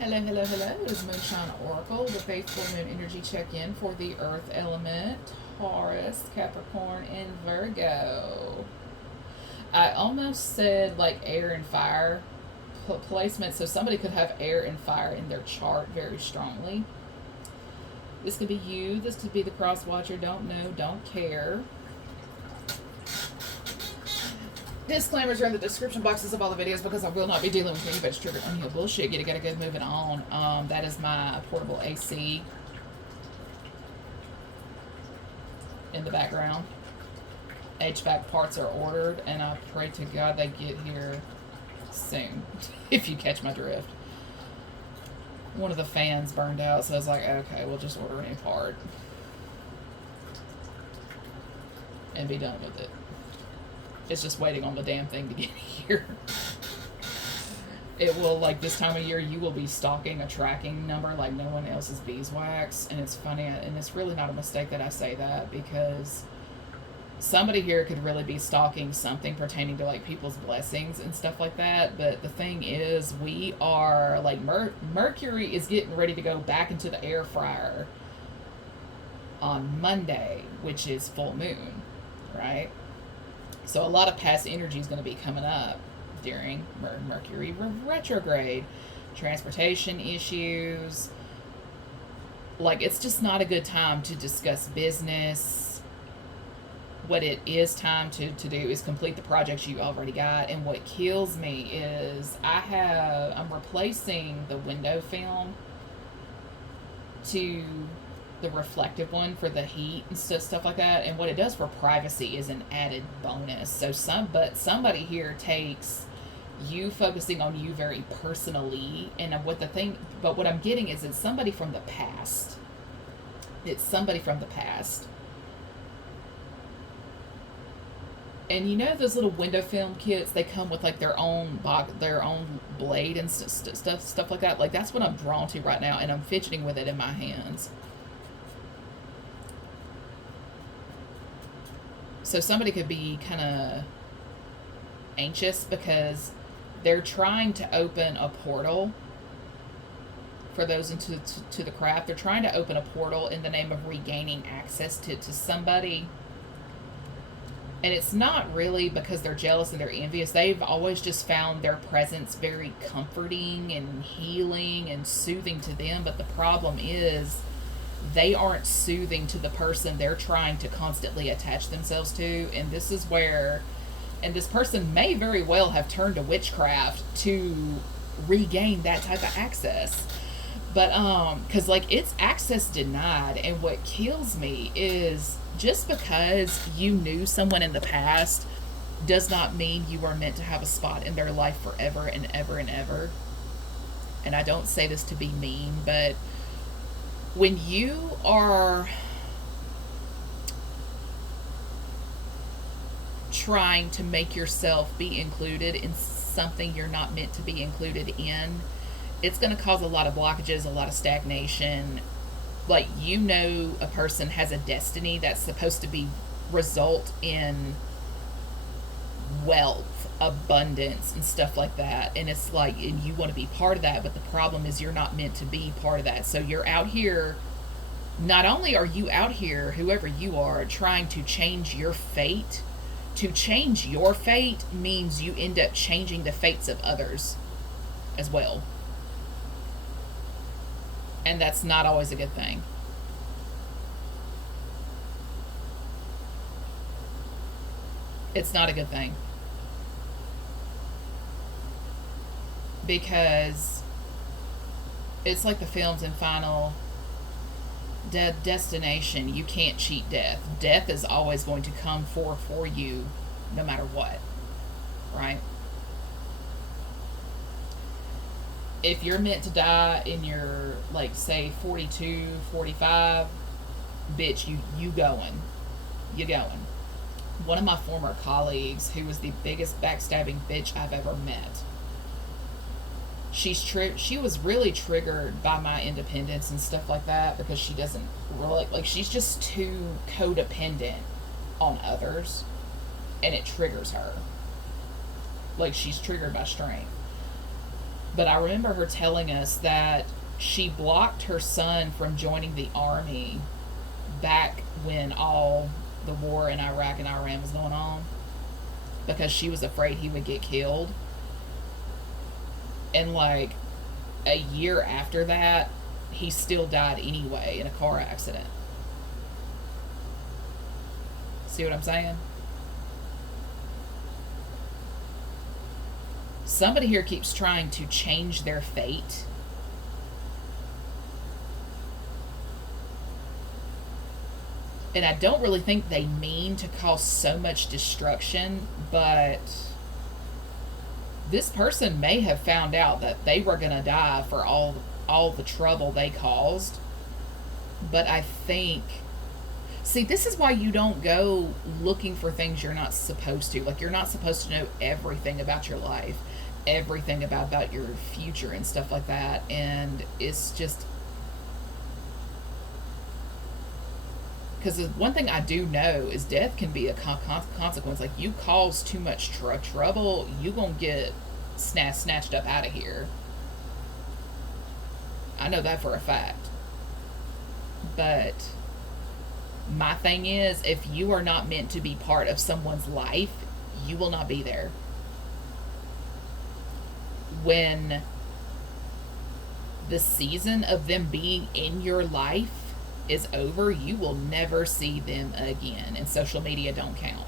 Hello, hello, hello. It is Moonshine Oracle, the faithful moon energy check-in for the earth element, Taurus, Capricorn, and Virgo. I almost said like air and fire placement, so somebody could have air and fire in their chart very strongly. This could be you. This could be the cross watcher. Don't know, don't care. Disclaimers are in the description boxes of all the videos because I will not be dealing with any bitch triggered unhealed bullshit. Gotta get moving on. That is my portable AC in the background. HVAC parts are ordered, and I pray to God they get here soon, if you catch my drift. One of the fans burned out, so I was like, okay, we'll just order a new part and be done with it. It's just waiting on the damn thing to get here. It will, like, this time of year, you will be stalking a tracking number like no one else's beeswax. And it's funny, and it's really not a mistake that I say that, because somebody here could really be stalking something pertaining to, like, people's blessings and stuff like that. But the thing is, we are, like, Mercury is getting ready to go back into the air fryer on Monday, which is full moon, right? So a lot of past energy is going to be coming up during Mercury retrograde. Transportation issues. Like, it's just not a good time to discuss business. What it is time to do is complete the projects you already got. And what kills me is I'm replacing the window film to the reflective one for the heat and stuff like that. And what it does for privacy is an added bonus. So somebody here takes you focusing on you very personally, and what I'm getting is it's somebody from the past. It's somebody from the past. And you know those little window film kits, they come with like their own blade and stuff like that. Like, that's what I'm drawn to right now, and I'm fidgeting with it in my hands. So somebody could be kind of anxious because they're trying to open a portal for those into to the craft. They're trying to open a portal in the name of regaining access to somebody. And it's not really because they're jealous and they're envious. They've always just found their presence very comforting and healing and soothing to them. But the problem is, they aren't soothing to the person they're trying to constantly attach themselves to. And this is where, and this person may very well have turned to witchcraft to regain that type of access. But because, like, it's access denied. And what kills me is, just because you knew someone in the past does not mean you are meant to have a spot in their life forever and ever and ever. And I don't say this to be mean, but when you are trying to make yourself be included in something you're not meant to be included in, it's going to cause a lot of blockages, a lot of stagnation. Like, you know, a person has a destiny that's supposed to be result in wealth, abundance, and stuff like that. And it's like, and you want to be part of that, but the problem is you're not meant to be part of that. So you're out here, not only are you out here, whoever you are, trying to change your fate. To change your fate means you end up changing the fates of others as well. And that's not always a good thing. It's not a good thing. Because it's like the films in Final Destination. You can't cheat death. Death is always going to come for you no matter what. Right? If you're meant to die in your, like, say 42, 45, bitch, you going. You going. One of my former colleagues, who was the biggest backstabbing bitch I've ever met, she was really triggered by my independence and stuff like that, because she doesn't really, like, she's just too codependent on others, and it triggers her. Like, she's triggered by strength. But I remember her telling us that she blocked her son from joining the army back when all the war in Iraq and Iran was going on because she was afraid he would get killed. And like a year after that, he still died anyway in a car accident. See what I'm saying? Somebody here keeps trying to change their fate. And I don't really think they mean to cause so much destruction, but this person may have found out that they were going to die for all the trouble they caused. But I think, see, this is why you don't go looking for things you're not supposed to. Like, you're not supposed to know everything about your life, everything about your future and stuff like that. And it's just, because one thing I do know is death can be a consequence. Like, you cause too much trouble, you gonna get snatched up out of here. I know that for a fact. But my thing is, if you are not meant to be part of someone's life, you will not be there. When the season of them being in your life is over, you will never see them again. And social media don't count.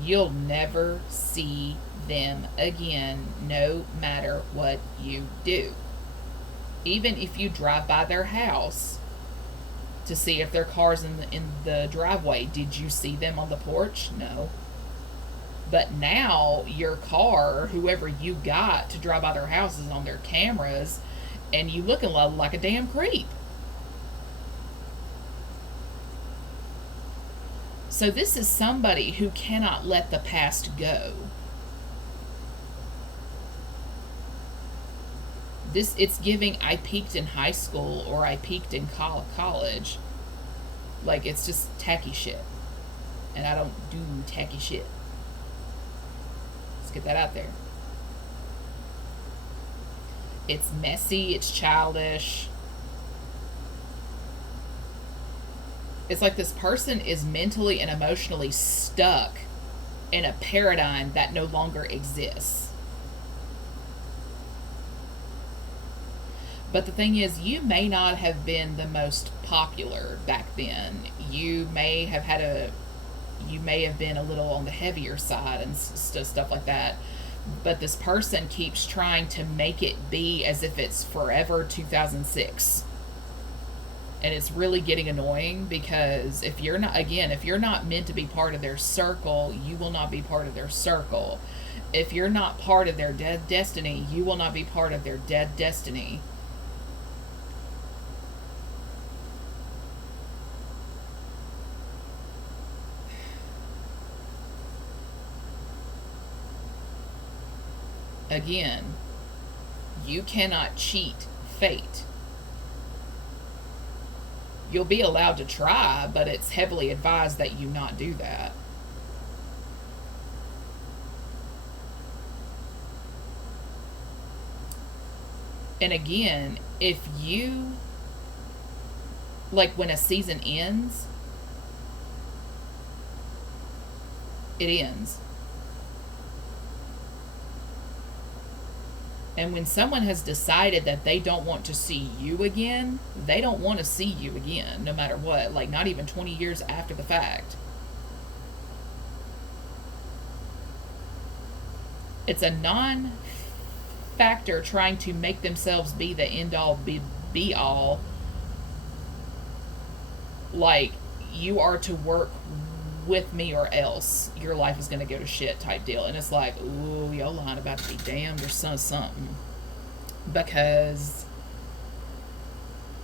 You'll never see them again, no matter what you do. Even if you drive by their house to see if their car's in the driveway, did you see them on the porch? No. But now your car, whoever you got to drive by their house, is on their cameras, and you looking like a damn creep. So this is somebody who cannot let the past go. It's giving, I peaked in high school or I peaked in college. Like, it's just tacky shit. And I don't do tacky shit. Let's get that out there. It's messy, it's childish. It's like this person is mentally and emotionally stuck in a paradigm that no longer exists. But the thing is, you may not have been the most popular back then. You may have been a little on the heavier side and stuff like that. But this person keeps trying to make it be as if it's forever 2006. And it's really getting annoying, because if you're not meant to be part of their circle, you will not be part of their circle. If you're not part of their dead destiny, you will not be part of their dead destiny. Again, you cannot cheat fate. You'll be allowed to try, but it's heavily advised that you not do that. And again, if you, like, when a season ends, it ends. And when someone has decided that they don't want to see you again, they don't want to see you again, no matter what. Like, not even 20 years after the fact. It's a non-factor trying to make themselves be the end-all, be-all. Like, you are to work with me or else your life is going to go to shit type deal. And it's like, ooh, your line about to be damned or something, because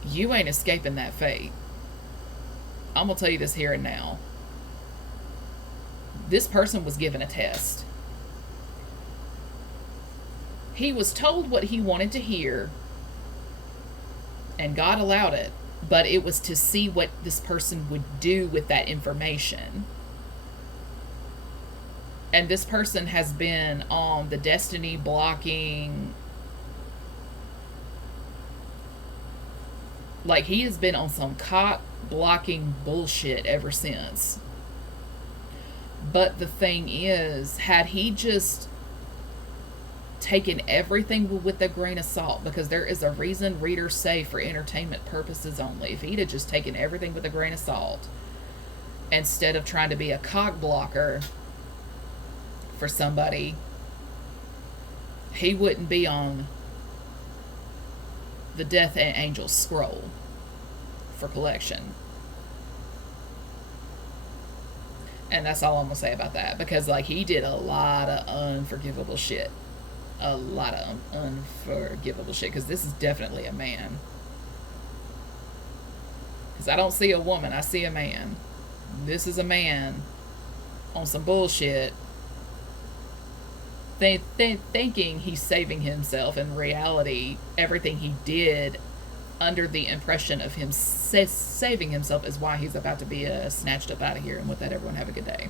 you ain't escaping that fate. I'm gonna tell you this here and now. This person was given a test. He was told what he wanted to hear, and God allowed it, but it was to see what this person would do with that information. And this person has been on the destiny blocking, like he has been on some cock blocking bullshit ever since. But the thing is, had he just taken everything with a grain of salt, because there is a reason readers say for entertainment purposes only. If he'd have just taken everything with a grain of salt, instead of trying to be a cock blocker for somebody, he wouldn't be on the Death Angel scroll for collection. And that's all I'm gonna say about that, because like he did a lot of unforgivable shit. A lot of unforgivable shit, because this is definitely a man. Because I don't see a woman, I see a man. This is a man on some bullshit, thinking he's saving himself. In reality, everything he did under the impression of him saving himself is why he's about to be snatched up out of here. And with that, everyone have a good day.